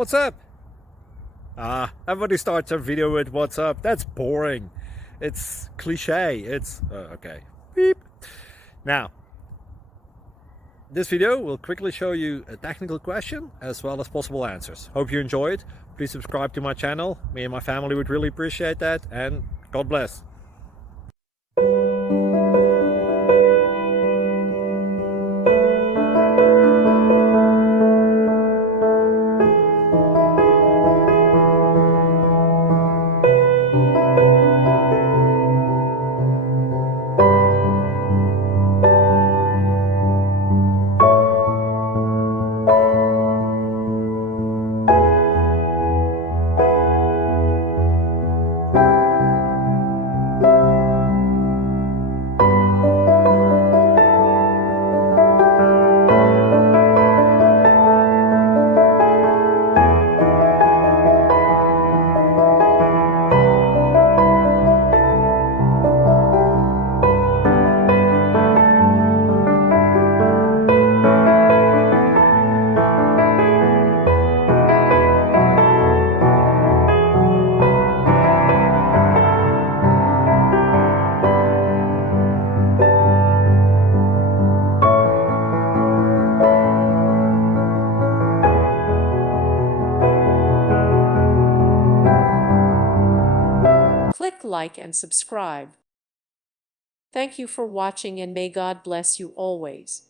What's up? Everybody starts their video with what's up. That's boring. It's cliche. It's okay. Beep. Now, this video will quickly show you a technical question as well as possible answers. Hope you enjoy it. Please subscribe to my channel. Me and my family would really appreciate that, and God bless. Click like and subscribe. Thank you for watching, and may God bless you always.